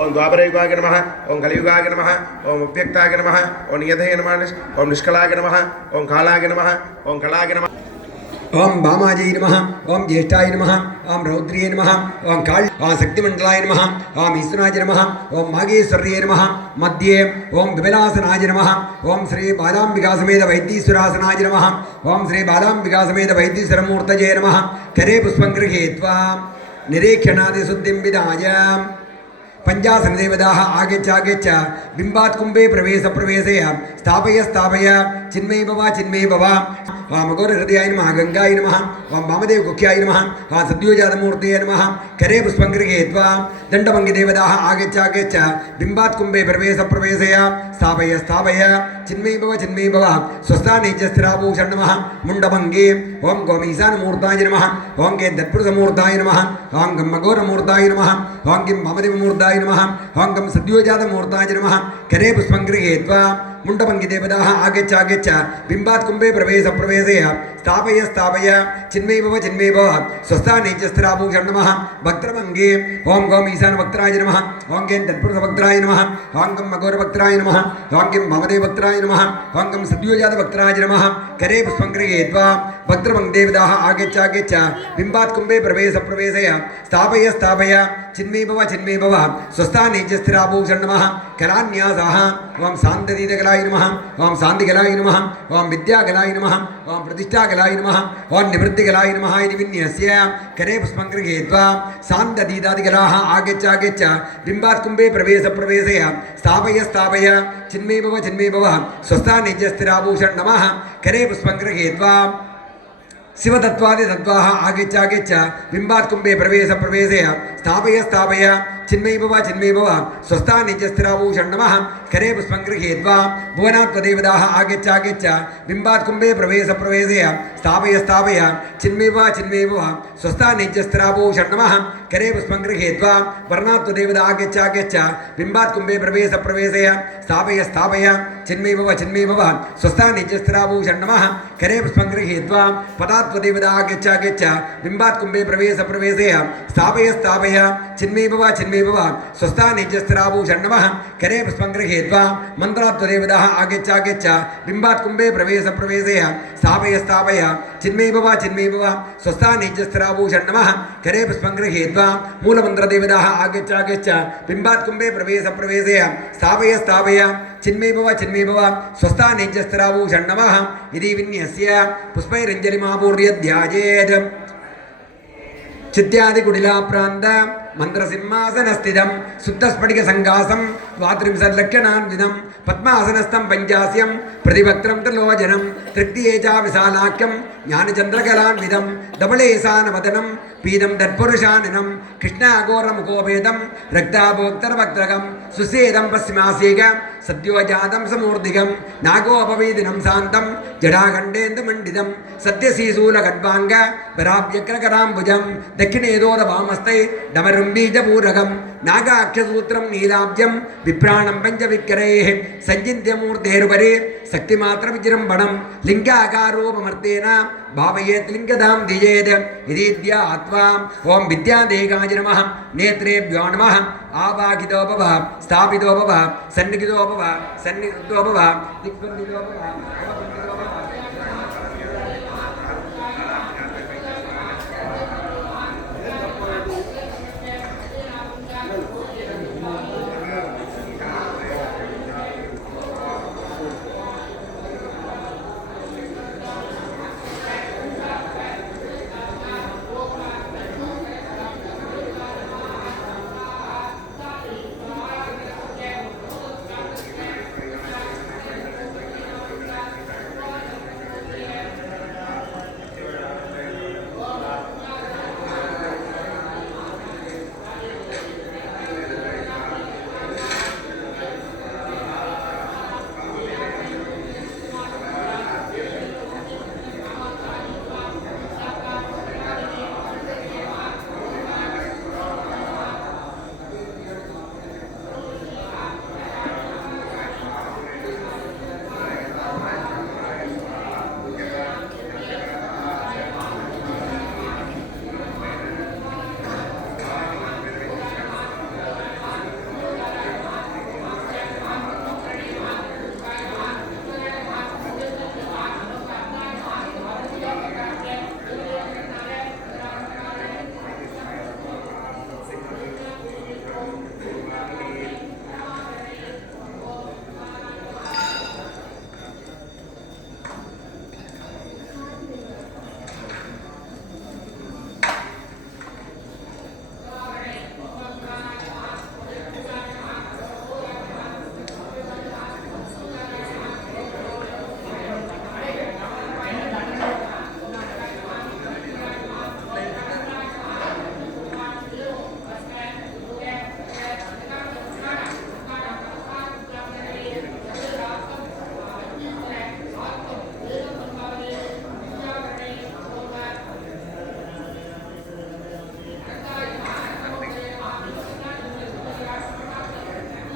ओम द्वापरयुगाय नमः ओम कलियुगाय नमः ओम अव्यक्ताय नमः ओम नियतये नमः ओम निष्कलाय नमः ओम कालाय नमः ओम कलाय नमः ओम भामाजी नमः ओम ज्येष्ठाय नमः ओम रौद्रिये नमः ओम काल ओम शक्तिमंडलाय नमः ओम ईश्वराय नमः ओम मागेश्वर्ये नमः मध्ये ओम विमलासनाय नमः ओम श्री बालांबिका समेत वैद्येश्वरासनाय नमः ओम श्री बालांबिका समेत वैद्येश्वरमूर्तये नमः करे पुष्पं गृहीत्वा निरीक्षणादिशुद्धिं विधाय पंचासनदेवताः आगच्छ बिंबात् कुंभे प्रवेशय स्थापय चिन्मयी भव वाम अघोर हृदयाय नमः गंगाय नमः वाम वामदेव गुख्याय नमः वाम सद्योजातमूर्तये नमः करे पुष्पं गृहीत्वा दण्डभङ्गिदेवताः आगच्छ बिंबात् कुंभे प्रवेशय स्थापय चिन्मयी भव स्वस्थाने च स्थिराभूषण नमः मुण्डभङ्गे ओं गोमीशानमूर्ताय नमः ओं के दत्पुरुषमूर्ताय नमः ओं गं अघोरमूर्ताय नमः ओं किं वामदेवमूर्ताय नमः ओं गं सद्योजातमूर्ताय नमः करे पुष्पं गृहीत्वा मुण्डभङ्गिदेवताः आगच्छ बिंबात् कुंभे प्रवेशय स्थापय चिन्मयी भव स्वस्थाने च स्थिराभूषण नमः भक्तभङ्गे ओं गौम ईशानभक्तराय नमः ओं कें तत्पुरुषभक्तराय नमः ओं गं अघोरभक्तराय नमः ओं किं वामदेवभक्तराय नमः ओं गं सद्योजातभक्तराय नमः करे पुष्पं गृहीत्वा भक्तभङ्गदेवताः आगच्छ बिंबात् कुंभे प्रवेशय स्थापय चिन्मयी भव स्वस्थाने च स्थिराभूषण नमः कलान्यासः ओं शान्ततीतकलाय नमः ओं शान्तिकलाय नमः ओं विद्याकलाय नमः ओं प्रतिष्ठाकलाय नमः ओं निवृत्तिकलाय नमः इति विन्यस्य करे पुष्पं गृहीत्वा शान्ततीतादिकलाः आगच्छ बिंबात् कुंभे प्रवेशय स्थापय चिन्मयी भव स्वस्थाने च स्थिराभूषण नमः करे पुष्पं गृहीत्वा शिवतत्त्वादितत्त्वाः आगच्छ बिंबात् कुंभे प्रवेशय स्थापय चिन्मयी भव स्वस्थाने च स्थिराभूषण नमः करे पुष्पं गृहीत्वा भुवनात्मदेवताः आगच्छ बिंबात् कुंभे प्रवेशय स्थापय चिन्मयी भव स्वस्थाने च स्थिराभूषण नमः करे पुष्पं गृहीत्वा वर्णात्मदेवता आगच्छ बिंबात् कुंभे प्रवेशय स्थापय चिन्मयी भव स्वस्थाने च स्थिराभूषण नमः करे पुष्पं गृहीत्वा पदात्मदेवता आगच्छ बिंबात् कुंभे प्रवेशय स्थापय चिन्मयी भव स्वस्थाने च स्थिराभूषण नमः करे पुष्पं गृहीत्वा मन्त्रात्मदेवताः आगच्छ बिंबात् कुंभे प्रवेशय स्थापय चिन्मयी भव स्वस्थाने च स्थिराभूषण नमः करे पुष्पं गृहीत्वा मूलमन्त्रदेवताः आगच्छ बिंबात् कुंभे प्रवेशय स्थापय चिन्मयी भव स्वस्थाने च स्थिराभूषण नमः इति विन्यस्य पुष्पैरञ्जलिमापूर्य ध्यायेत् चित्यादिकुटिलाप्रान्त मंत्रसिंहासनस्थितं शुद्धस्फटिकसङ्कासं द्वात्रिंशल्लक्षणान्वितं पद्मासनस्थं पञ्चास्यं प्रतिवक्त्रं त्रिलोचनं तृप्तिये च विशालाख्यं ज्ञानचन्द्रकलान्वितं धवलेशानवदनं पीतं तत्पुरुषानिनं कृष्णाघोरमुखोपेतं रक्ताभोक्तरवक्त्रकं सुसेदं पश्चिमासेक सद्योजातं समूर्तिकं नागोपवीदिनं शान्तं जडाखण्डेन्दुमण्डितं सत्यशीशूलखड्वाङ्ग पराभ्यग्रकराम्बुजं दक्षिणेदोदवामस्ते डमरुम्बीजपूरकं नागाक्षसूत्रं नीलाब्जं विप्राणं पञ्चविक्रैः सञ्चिन्त्यमूर्तेरुपरि शक्तिमात्रविजृम्भणं लिङ्गाकारोपमर्तेन भावयेत् लिङ्गदां धियेत् इति ध्यात्वा ओं विद्यादेगाय नमः नेत्रेभ्यो नमः आवाहितो भव स्थापितो भव सन्निहितो भव सन्निहितो भव दिग्बन्धितो भव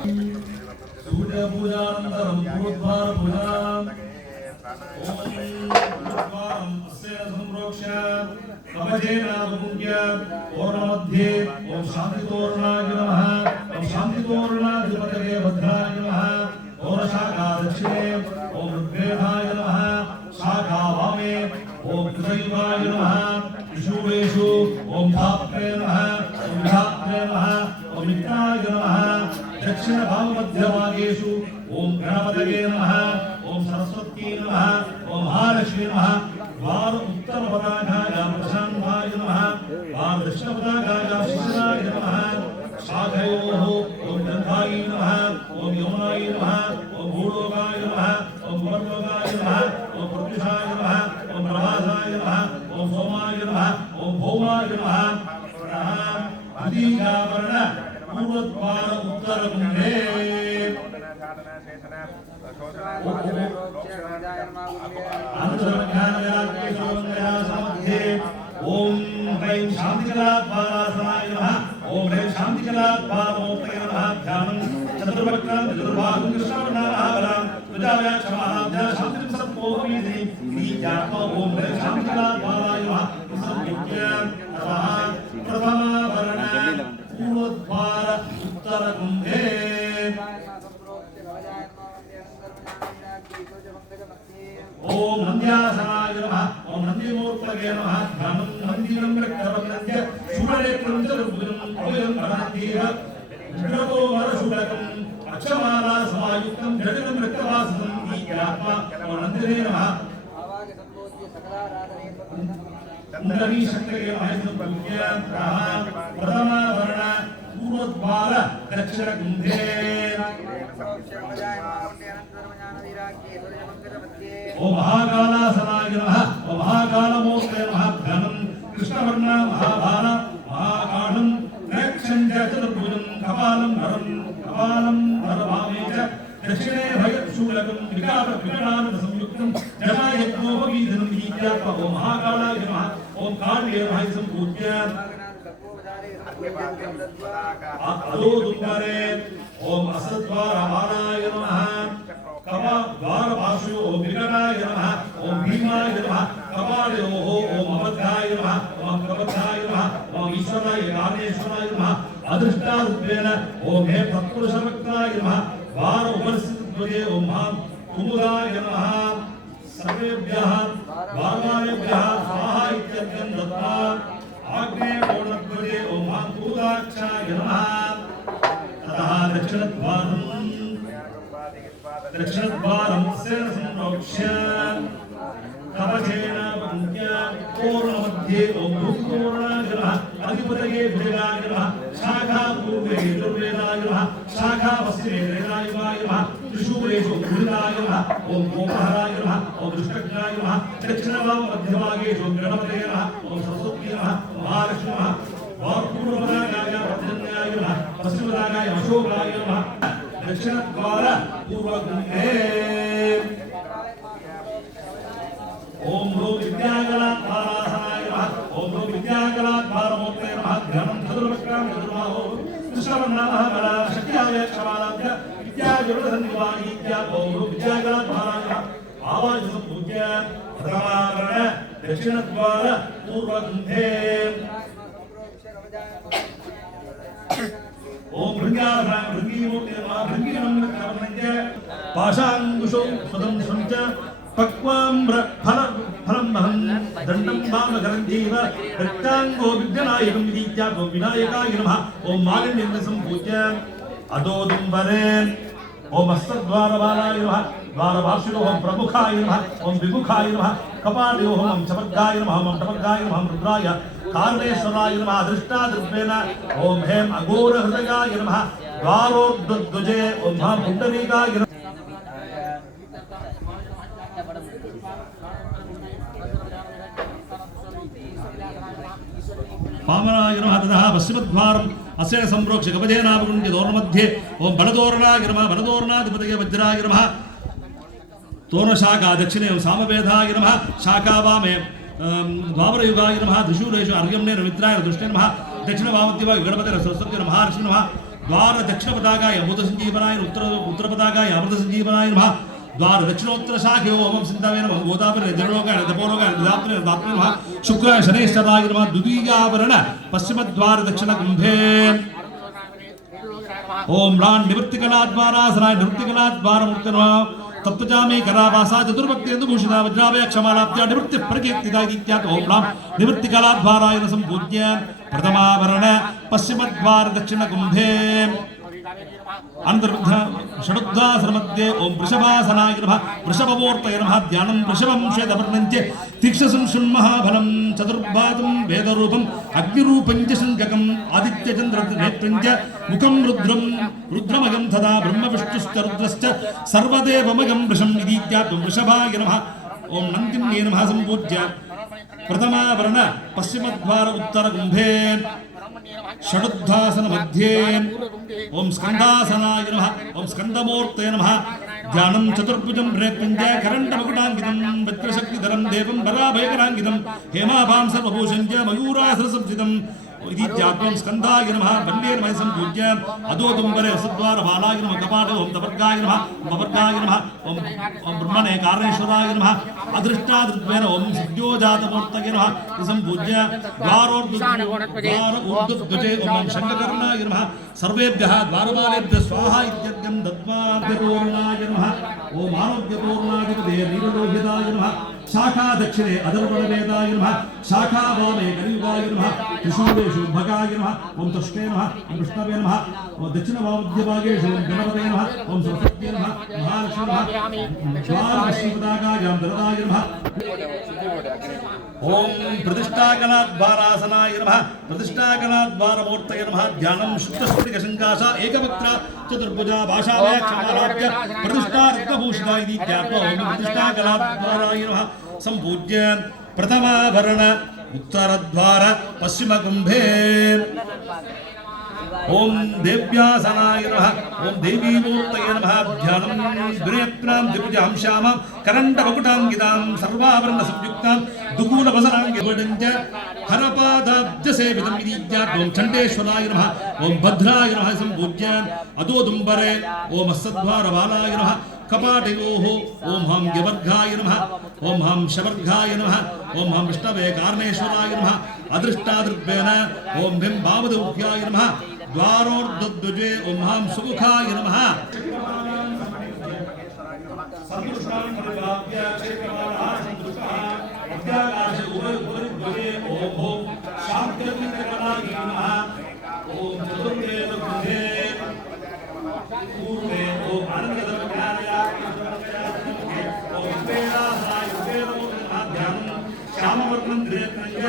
सूर्य पूजानन्तरं पूर्वद्वार पूजाम् पूर्वद्वारं अस्य संप्रोक्ष्य कवचेनावमुख्य तोरणमध्ये ओम शान्तितोरणाय नमः ओम शान्तितोरणाधिपतये भद्राय नमः तोरणशाखा दक्षिणे ओम ऋग्वेदाय नमः शाखा वामे ओम कृतयुगाय नमः त्रिशूलेषु ओम धात्रे नमः ओम विधात्रे नमः ओम नित्याय नमः दक्षिण भागमध्यभागेषु ओम गणपतये नमः ओम सरस्वती नमः ओम महालक्ष्मी नमः द्वार उत्तर पदाघाय प्रशान्ताय नमः द्वार दक्षिण पदाघाय शिशिराय नमः शाखयोः ओम गन्धाय नमः ओम यमुनाय नमः ओम भूलोकाय नमः ओम भुवर्लोकाय नमः ओम प्रत्युषाय नमः ओम प्रभासाय नमः ओम सोमाय नमः ओम भौमाय नमः द्वितीयावर्ण पूर्वद्वार उत्तरकुम्भे ओम ह्रीं शान्तिकलाद्वारासनाय नमः ओम ह्रीं शान्तिकलाद्वारमूर्तये नमः ध्यानं चतुर्वक्त्रं चतुर्बाहुं कृष्णवर्णमाभरणं त्वजाव्याक्षमालाभ्यां शान्तिं सर्वोपीति नीत्यात्मा ओम ह्रीं शान्तिकलाद्वाराय नमः संयुक्तं नमः प्रथमावरण पूर्वद्वार उत्तरकुम्भे ओम नंद्यासनाय नमः ओम नंदीमूर्तये नमः ध्यानं नन्दीनं रक्तवर्णस्य शुभनेत्रं चतुर्भुजं अभयं प्रणतीह विग्रहो वरशुभकं अक्षमाला समायुक्तं जटिलं रक्तवासनं नीत्यात्मा ओम नन्दिने नमः नंदनी शक्तये नमः प्रथमावरण पूर्वद्वार दक्षिणकुम्भे ओम महाकालासनाय नमः ओम महाकालमूर्तये नमः ध्यानं कृष्णवर्ण महाभार महाकाढं नेक्षं च चतुर्भुजं कपालं नरभामे च दक्षिणे भयशूलकं विकटान संयुक्तं जटायज्ञोपवीधनं नीत्यात्मा ओम महाकालाय नमः ओम काण्ये नमः सम्पूज्य अदोदुम्बरे ओम असद्वारहाराय नमः कपाद्वारपाशो ओम विकटाय नमः ओम भीमाय नमः कपालयोः ओम अबद्धाय नमः ओम कबद्धाय नमः ओम ईश्वराय कामेश्वराय नमः अदृष्टारूपेण ओम हे तत्पुरुषवक्त्राय नमः द्वार उपस्थितध्वजे ओम कुमुदाय नमः सर्वेभ्यः द्वारपालेभ्यः स्वाहा इत्यर्घ्यं दत्त्वा आग्नेय कोणध्वजे ओम पूर्वाक्षाय नमः ततः दक्षिणद्वारं सेन संप्रोक्ष्य कवचेन वन्द्य पूर्णमध्ये ओम भूतपूर्णाय नमः अधिपतये भुजगाय नमः शाखा पूर्वे यजुर्वेदाय नमः शाखा पश्चिमे त्रेधायुगाय नमः त्रिशूलेषु भूरिदाय नमः ओम गोमहराय नमः ओम दुष्टज्ञाय नमः दक्षिणवाम मध्यभागेषु गणपतये नमः ओम सरस्वती नमः महालक्ष्मी नमः पूर्वपदागाय वर्धन्याय नमः पश्चिमपदागाय अशोकाय नमः दक्षिणद्वार पूर्वकुम्भे ओम ह्रो विद्याकलाद्वारासनाय नमः ओम ह्रो विद्याकलाद्वारमूर्तये नमः ध्यानं चतुर्वक्त्रां चतुर्बाहो कृष्णवर्णमहाबला शक्त्याय क्षमालाभ्य विद्याजुरसन्निवाहीत्या ओम ह्रो विद्याकलाद्वाराय नमः आवाज सम्पूज्य प्रथमावरण दक्षिणद्वार पूर्वकुम्भे ओम भृंगाभ्रां भृंगीमूर्तये नमः भृंगीनं कर्मण्य पाशाङ्कुशो स्वदं संच पक्वाम्र फलं महं दण्डं वामकरञ्जीव रक्ताङ्गो विघ्ननायकं विदीत्या विनायकाय नमः ओम मालिन्यं सम्पूज्य अदोदुम्बरे ओम हस्तद्वारबालाय नमः द्वारभाषिणो ओम प्रमुखाय नमः ओम विमुखाय नमः कपालयोः ओम चमद्गाय नमः ओम टमद्गाय नमः रुद्राय कारणेश्वराय नमः दृष्टादृत्वेन ओम हेम अघोरहृदयाय नमः द्वारोद्ध्वजे ओम पुण्डरीकाय नमः पावनाय नमः ततः पश्चिमद्वारम् अस्य संप्रोक्ष्य कवचेनावगुण्य तोरणमध्ये ओम बलतोरणाय नमः बलतोरणाधिपतये वज्राय नमः तोरणशाखा दक्षिणे ओम सामवेदाय नमः शाखा वामे द्वापरयुगाय नमः त्रिशूलेषु अर्घ्यम्ने मित्राय दुष्टे नमः दक्षिणवामद्दिवा गणपते सरस्वती महालक्ष्मी नमः द्वार दक्षिण पताकाय अमृत संजीवनाय उत्तर पताकाय अमृत संजीवनाय नमः द्वार दक्षिणोत्तर शाखे ओम सिंधवे नमः गोदावरी जलोगाय तपोलोगाय दात्रे दात्रे नमः शुक्राय शनेश्वराय नमः द्वितीयावरण पश्चिम द्वार दक्षिण कुंभे ओम रान निवृत्तिकलाद्वारासनाय निवृत्तिकलाद्वारमुक्त नमः तत्वजामे करावासा चतुर्भक्तेन्दु भूषिता वज्राभय क्षमालाप्त्या निवृत्ति प्रकीर्तिता इत्यात् ओम राम निवृत्तिकलाद्वाराय संपूज्य प्रथमावरण पश्चिम द्वार दक्षिण कुंभे अंतर्विद्ध षडुद्धासन मध्ये ओम वृषभासनाय नमः वृषभमूर्तये नमः ध्यानं वृषभं श्वेतवर्णञ्च तीक्ष्णं शृण्महाफलं चतुर्बाधं वेदरूपम् अग्निरूपं च शङ्खकम् आदित्यचन्द्रनेत्रं च मुखं रुद्रमगं तथा ब्रह्मविष्णुश्च रुद्रश्च सर्वदेवमगं वृषम् इत्यात् वृषभाय नमः ओम नन्दिन्ये नमः सम्पूज्य प्रथमावरण पश्चिमद्वार उत्तरकुम्भे षडुद्धासन मध्ये ओम स्कंदासनाय नमः ओम स्कंदमूर्तये नमः ध्यानं चतुर्भुजं प्रेक्तञ्च करण्डमकुटाङ्कितं वज्रशक्तिधरं देवं वराभयकराङ्कितं हेमाभां सर्वभूषं च मयूरासनसंस्थितं इति ध्यात्वं स्कन्धाय नमः वन्ये नमः सम्पूज्य अधोदुम्बरे वसद्वारबालाय नमः कपाट ओम तवर्गाय नमः बवर्गाय नमः ओम ब्रह्मणे कारणेश्वराय नमः अदृष्टादृत्वेन ओम सिद्ध्योजातमूर्तये नमः सम्पूज्य द्वारोर्ध्वजे ओम शङ्खकर्णाय नमः सर्वेभ्यः द्वारपालेभ्यः स्वाहा इत्यर्घ्यं दत्त्वार्घ्यपूर्णाय नमः ओम आरोग्यपूर्णाधिपते नीललोहिताय नमः शाखा दक्षिणे अधर्वणवेदाय नमः शाखा वामे कलियुगाय नमः त्रिशूलेषु भगाय नमः ओम तुष्टे नमः ओम विष्णवे नमः ओम दक्षिणवामध्यभागेषु ओम गणपतये नमः ओम सरस्वत्यै नमः महालक्ष्मी नमः द्वारपश्चिमपताकायां दरदाय नमः ओम प्रतिष्ठाकलाद्वारासनाय नमः प्रतिष्ठाकलाद्वारमूर्तये नमः ध्यानं शुद्धस्फटिकशङ्काशा एकवक्त्रा चतुर्भुजा भाषावय क्षमालाभ्य प्रतिष्ठा रत्नभूषिता इति ध्यात्वा ओम प्रतिष्ठाकलाद्वाराय नमः सम्पूज्य प्रथमाभरण उत्तरद्वार पश्चिमकुम्भे ओम देव्यासनाय नमः ओम देवीमूर्तये नमः ध्यानं द्विनेत्रां द्विभुजां श्यामां करण्डमकुटाङ्कितां सर्वाभरणसंयुक्तां दुकूलवसनाङ्गिवडञ्च हरपादाब्जसेवितम् इति ध्यात्वा चण्डेश्वराय नमः ओम भद्राय नमः सम्पूज्य अधोदुम्बरे ओम हस्तद्वारबालाय नमः कपाटयोः ओम हम यवर्गाय नमः ओम हम शवर्गाय नमः ओम हम विष्णवे कारणेश्वराय नमः अदृष्टादृग्वेन ओम बिं वामदेव्याय नमः द्वारोर्ध्वजे ओम हम सुमुखाय नमः श्यामवर्णं द्रेत्रञ्च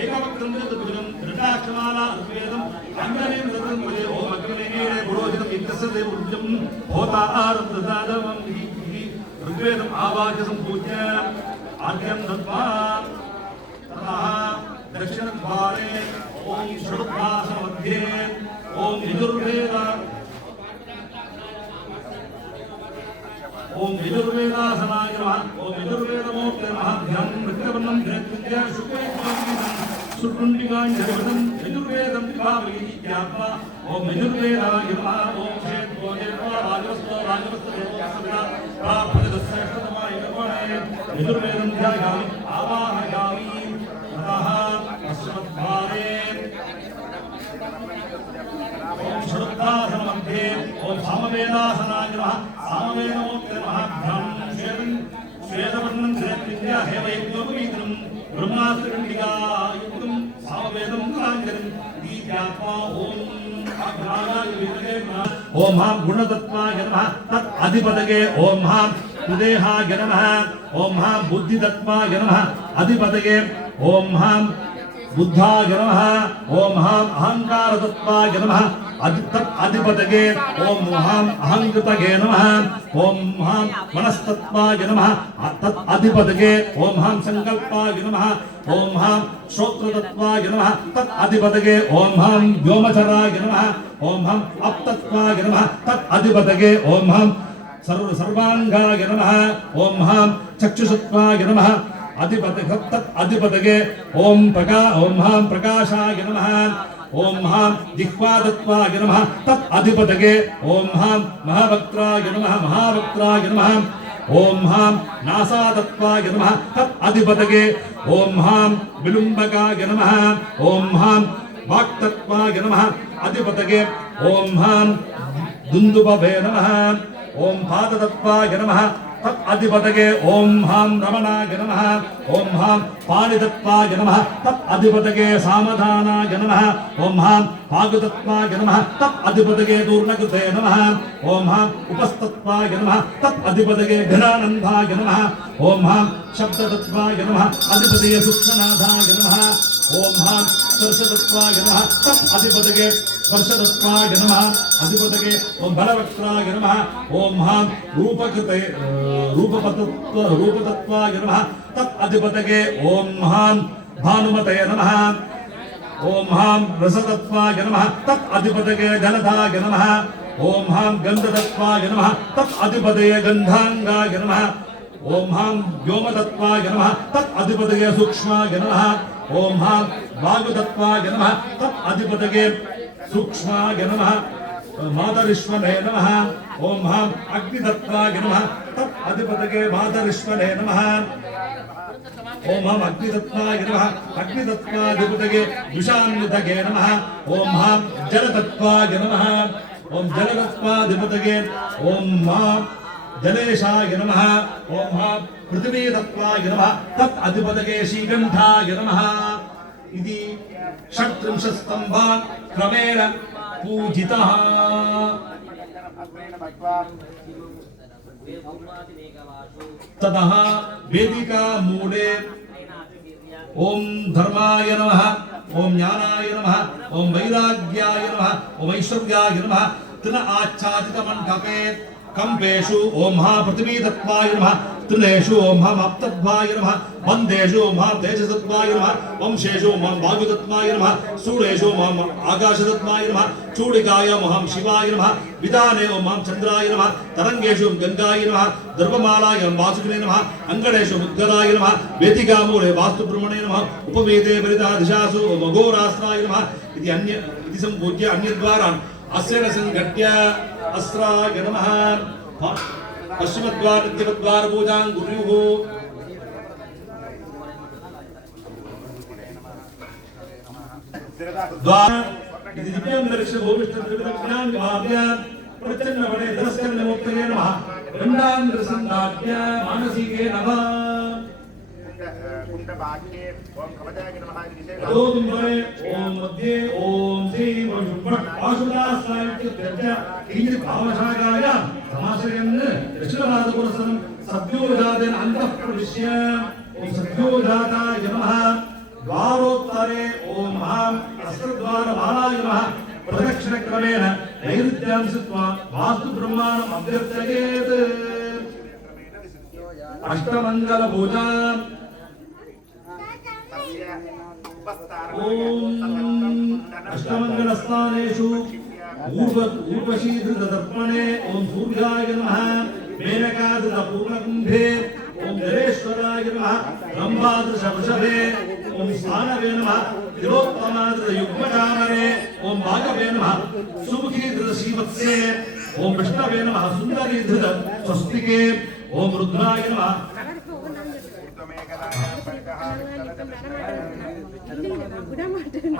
एकवक्त्रं चतुर्भुजं धृताक्षमाला ऋग्वेदं अङ्गने मृतं भजे ओम अग्निने पुरोहितं इत्यस्य देवरुजं होता आरब्धदादवं ऋग्वेदम् आवाह्य सम्पूज्य आर्घ्यं दत्त्वा ततः दक्षिणद्वारे ओम षडुद्धासमध्ये ओम यजुर्वेद ओम यजुर्वेदासनाय नमः ओम यजुर्वेदमूर्तये नमः ध्यानं मृत्यवर्णं धृत्य शुक्लैकमङ्गितं सुकुण्डिकाञ्जलिवदं यजुर्वेदं विभावयति ध्यात्वा ओम यजुर्वेदाय नमः ओम श्वेतोजेत्वा राजवस्तो राजवस्तदेवोऽसविता प्राप्तदश्रेष्ठतमाय कर्मणे यजुर्वेदं ध्यायामि आवाहयामि ततः पश्चिमद्वारे ओम षडुद्धासनमध्ये ओम सामवेदासनाय नमः सामवेदमूर्तये नमः ध्यानं श्वेतवर्णं धृत्य हेमयज्ञोपवीतं ब्रह्मास्त्रकण्डिकायुक्तं सामवेदं काञ्चनं इति ध्यात्वा ओम हम गुणतत्त्वाय नमः तत् अधिपतये ओम हम सुदेहाय नमः ओम हम बुद्धितत्त्वाय नमः अधिपतये ओम हम बुद्धाय नमः ओम हम अहंकारतत्त्वाय नमः अधिपतये ओम हम अहंकृतये नमः ओम हम मनस्तत्त्वाय नमः तत् अधिपतये ओम हम संकल्पाय नमः ओम हम श्रोत्रतत्त्वाय नमः तत् अधिपतये ओम हम व्योमचराय नमः ओम हम अपतत्त्वाय नमः तत् अधिपतये ओम हम सर्वांगाय नमः ओम हम चक्षुषत्वाय नमः अधिपतये ओम हम प्रकाशाय नमः ओम हां जिह्वादत्वाय नमः तत् अधिपतये ओम हां महावक्त्राय नमः महावक्त्राय नमः ओम हां नासादत्वाय नमः तत् अधिपतये ओम हां विलुम्बकाय नमः ओम हां वाक्तत्वाय नमः अधिपतये ओम हां दुन्दुभवे नमः ओम पादतत्वाय नमः तत् अधिपतये ओम हां रमणाय नमः ओम हां पाणितत्वाय नमः तत् अधिपतये सामधानाय नमः ओम हां पागुतत्वाय नमः तत् अधिपतये दूर्णकृते नमः ओम हां उपस्तत्वाय नमः तत् अधिपतये घनानन्दाय नमः ओम हां शब्दतत्वाय नमः अधिपतये सूक्ष्मनाथाय नमः ओम हां स्पर्शतत्वाय नमः तत् अधिपतये स्पर्शतत्वाय नमः अधिपतये ओम बलवक्त्राय नमः ओम हां रूपकृते रूपतत्वाय नमः तत् अधिपतये ओम हां भानुमते नमः ओम हां रसतत्वाय नमः तत् अधिपतये जलधाय नमः ओम हां गन्धतत्वाय नमः तत् अधिपतये गन्धांगाय नमः ओम हां व्योमतत्वाय नमः तत् अधिपतये सूक्ष्माय नमः ओम हां वायुतत्वाय नमः तत् अधिपतये सूक्ष्माय नमः मातरिश्वने नमः ओम हां अग्नितत्वाय नमः तत् अधिपतये मातरिश्वने नमः ओम हां अग्नितत्वाय नमः अग्नितत्वाधिपतये विषान्वितये नमः ओम हां जलतत्वाय नमः ओम जलतत्वाधिपतये ओम हां जलेशाय नमः ओम हां पृथिवीतत्वाय नमः तत् अधिपतये श्रीगन्धाय नमः इति षट्त्रिंशत्स्तम्भान् क्रमेण पूजितः ततः वेदिका मूले ओम धर्माय नमः ओम ज्ञानाय नमः ओम वैराग्याय नमः ओम ऐश्वर्याय नमः तृण आच्छादितमण्डपे कंपेषु ओम हां पृथ्वीतत्वाय नमः त्रिनेषु ओम हां अप्तत्वाय नमः बन्धेषु ओम हां तेजसतत्वाय नमः वंशेषु ओम हां वायुतत्वाय नमः सूरेषु ओम हां आकाशतत्वाय नमः चूडिकाय ओम हां शिवाय नमः विधाने ओम हां चन्द्राय नमः तरंगेषु ओम गंगाय नमः दर्भमालाय ओम वासुकिने नमः अंगणेषु मुद्गराय नमः वेदिकामूले वास्तुब्रह्मणे नमः उपवेदे परितः दिशासु ओम अघोरास्त्राय नमः इति सम्पूज्य अन्यद्वारान् अस्य संघट्य अस्राय नमः पश्चिमद्वार दिवद्वार पूजां गुरुः द्वार इति दिव्यं दर्शय भूमिष्ठ त्रिविधज्ञान भाव्य प्रचन्न वने दस्कर्ण मोक्तये नमः गंडांध्र संगाभ्य मानसिके नमः कुंडभाग्ये ओम कवचाय नमः ओम दुंबरे ओम मध्ये ओम श्री वरुण आशुदासाय चित्तस्य इंद्र भावशागाय समाश्रयन् दक्षिणपादपुरस्सरं सद्योजातेन अन्तः प्रविश्य ओम सद्योजाताय नमः द्वारोत्तरे ओम हां अस्त्रद्वारमालाय नमः प्रदक्षिणक्रमेण नैऋत्यां स्थित्वा वास्तुब्रह्माणम् अभ्यर्थयेत् अष्टमङ्गलपूजाम् ओम अष्टमङ्गलस्थानेषु ऊर्वशीधृतदर्पणे ओम सूर्याय नमः मेनकाधृतपूर्णकुम्भे ओम जलेश्वराय नमः ब्रह्मादृशवृषभे ओम स्थानवे नमः तिलोत्तमादृतयुग्मचामरे ओम भागवे नमः सुमुखीधृतश्रीवत्से ओम विष्णवे नमः सुन्दरीधृत स्वस्तिके ओम रुद्राय नमः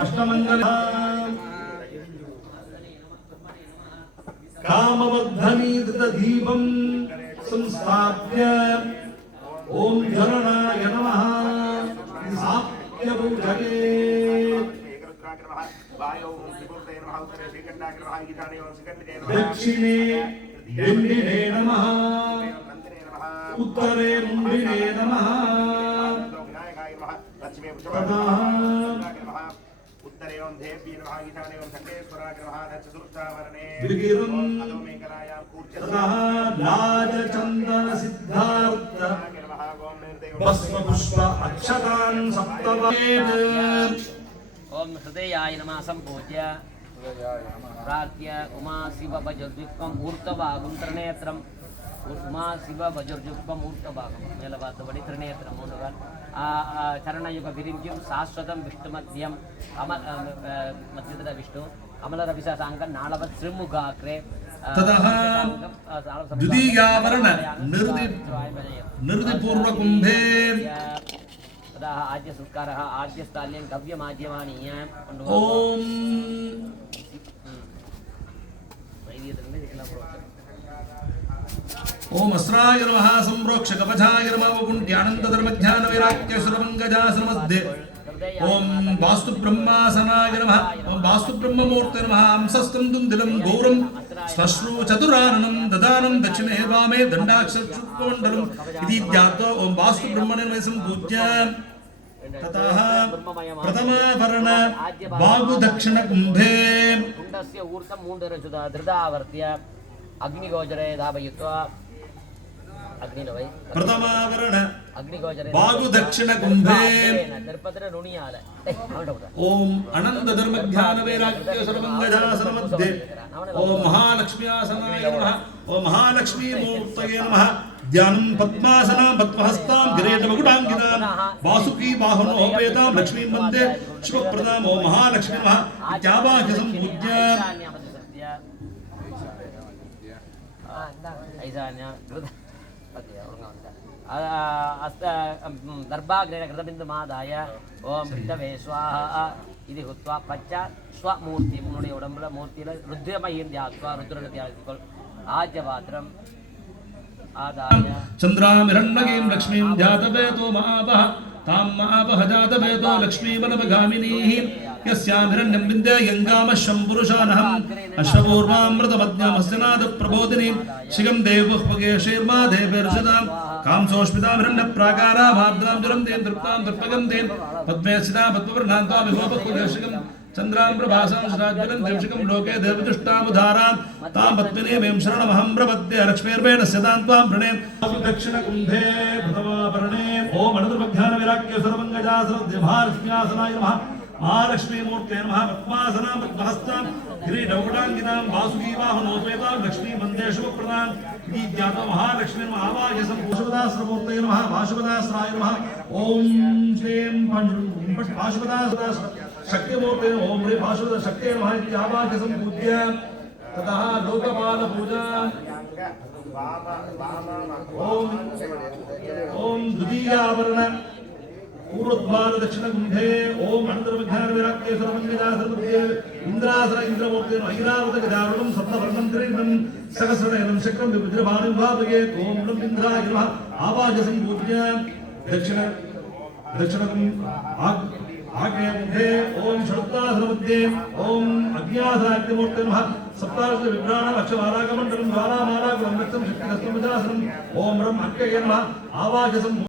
अष्टमंगल कामवर्धनीधृत दीपं संस्थाप्य ओम जननाय नमः साप्य पूजये दक्षिणे बिंबिने नमः उत्तरे मुंडिने नमः उत्तरे ओम देवी नमः ईशाने ओम खंडेश्वराय नमः चतुर्थावरणे अधोमेकलाय पूज्यतः राजचंदन सिद्धार्थ भस्म पुष्प अक्षतान् सप्तवेद ओम हृदयाय नमः संपूज्य प्रार्थ्य उमा शिव वज्रद्वीपं ऊर्ध्वभागं त्रिनेत्रम् उमा शिव वज्रद्वीपं ऊर्ध्वभागं मेलभागं त्रिनेत्रं ಚರಣಯುಗ ವಿರಿಂಚಿಂ ಶಾಶ್ವತಂ ವಿಷ್ಣುಮಧ್ಯಂ ಮಧ್ಯದ ವಿಷ್ಣು ಅಮಲರವಿಶಾಂಕ ನಾಳವತ್ ಶ್ರೀಮುಖಾಕ್ರೆ ತತಃ ದ್ವಿತೀಯಾವರಣ ನಿರ್ದಿಪೂರ್ವ ಕುಂಭೇ तदा आद्य संस्कारः आद्य स्थाल्यं गव्यमाद्यमानीय ओम ओम अस्राय नमः संप्रोक्ष कवचाय नमः वकुण्ठ्यानन्द धर्मज्ञान वैराग्य सुरमङ्गजासनमध्ये ओम वास्तु ब्रह्मासनाय नमः ओम वास्तु ब्रह्ममूर्ते नमः अंसस्तं दुन्दिलं गौरं श्मश्रु चतुराननं ददानं दक्षिणे वामे दण्डाक्षरचुक्कमण्डलम् इति ध्यात्वा ओम वास्तु ब्रह्मणे नमः सम्पूज्य ततः प्रथमाभरण बाहु दक्षिण कुंभे कुण्डस्य ऊर्ध्वं मूढरजुदा धृतावर्त्य अग्निगोचरे धावयित्वा अग्निनवै प्रथमाभरण अग्निगोचरे बाहु दक्षिण कुंभे दर्पत्र नुणियाल ओम अनंत धर्मज्ञान वैराग्य सर्वमंगजासनमध्ये ओम महालक्ष्मी आसनाय नमः ओम महालक्ष्मी मूर्तये नमः ध्यानं पद्मासना पद्महस्तां गिरेटमकुटाङ्गितां वासुकी बाहुनोपेतां लक्ष्मीं वन्दे शुभप्रदां ओम महालक्ष्मी नमः इत्यावाह्य सम्पूज्य दर्भाग्रेण कृतबिन्दुमादाय ओम विष्णवे स्वाहा इति हुत्वा पश्चात् स्वमूर्ति मुनुடைய உடம்புல மூர்த்தியில ருத்ரமயம் தியாத்வா ருத்ரனை தியானித்துக்கொள் ஆஜ்யபாத்திரம் आदाय चन्द्रामिरण्मयीं लक्ष्मीं ध्यातवेदो महावः तां महावः जातवेदो लक्ष्मीवनवगामिनीः यस्यामिरण्यं विन्द्ययङ्गामश्वं पुरुषानहम् अश्वपूर्वामृतमद्यमस्यनादप्रबोधिनीं शिगं देवबह्वगे शीर्मा देवेर्षदां कांसोष्मितामिरण्यप्राकारामार्द्रां ज्वलन्तीं तृप्तां तृप्पगन्तीं पद्मे स्थितां पद्मवर्णान्तां विभोबह्वगे शिगं चन्द्रां प्रभासां श्राज्वलं देवशिकं लोके देवदुष्टामुधारां तां पद्मिनीं शरणमहं प्रपद्ये लक्ष्मीर्वेण स्यतां त्वां प्रणेम दक्षिणकुम्भे प्रथमाभरणे ओम अनन्तर्मध्यान वैराग्य सर्वमङ्गजासनमध्ये महालक्ष्म्यासनाय नमः महालक्ष्मी मूर्ते नमः पद्मासनां पद्महस्तां गिरीटमकुटाङ्गितां वासुकी वाहनोपेतां लक्ष्मी वन्दे शुभप्रदां इति ध्यात्वा महालक्ष्मी नमः आवाह्य सम्पूषपदास्त्रमूर्तये नमः वासुपदास्त्राय नमः ओम श्रीं वासुपदास्त्र शक्तिमूर्ते ओम ह्रीं वासुपद शक्ते नमः इति आवाह्य सम्पूज्य ततः लोकपाल पूजा ओम द्वितीयावरण पूर्वद्वार दक्षिण कुंभे ओम अनन्तर्मध्यान वैराग्य सर्वमङ्गजासनमध्ये इंद्रासन इंद्रमूर्ते ऐरावत गजाननं सप्तवर्णं त्रिणं सहस्रनयनं शक्रं विवज्रभानुं भावये ओम लं इंद्राय नमः आवाह्य सम्पूज्य दक्षिणकं आग्नेयमुखे ओम षड्दासनमध्ये ओम अज्ञासाग्निमूर्ते नमः सप्तादश विभ्राणं अक्षमालाकमण्डलं ज्वालामालाकुलं रक्तं शक्तिहस्तं वजासनं ओम रं अक्कये नमः आवाह्य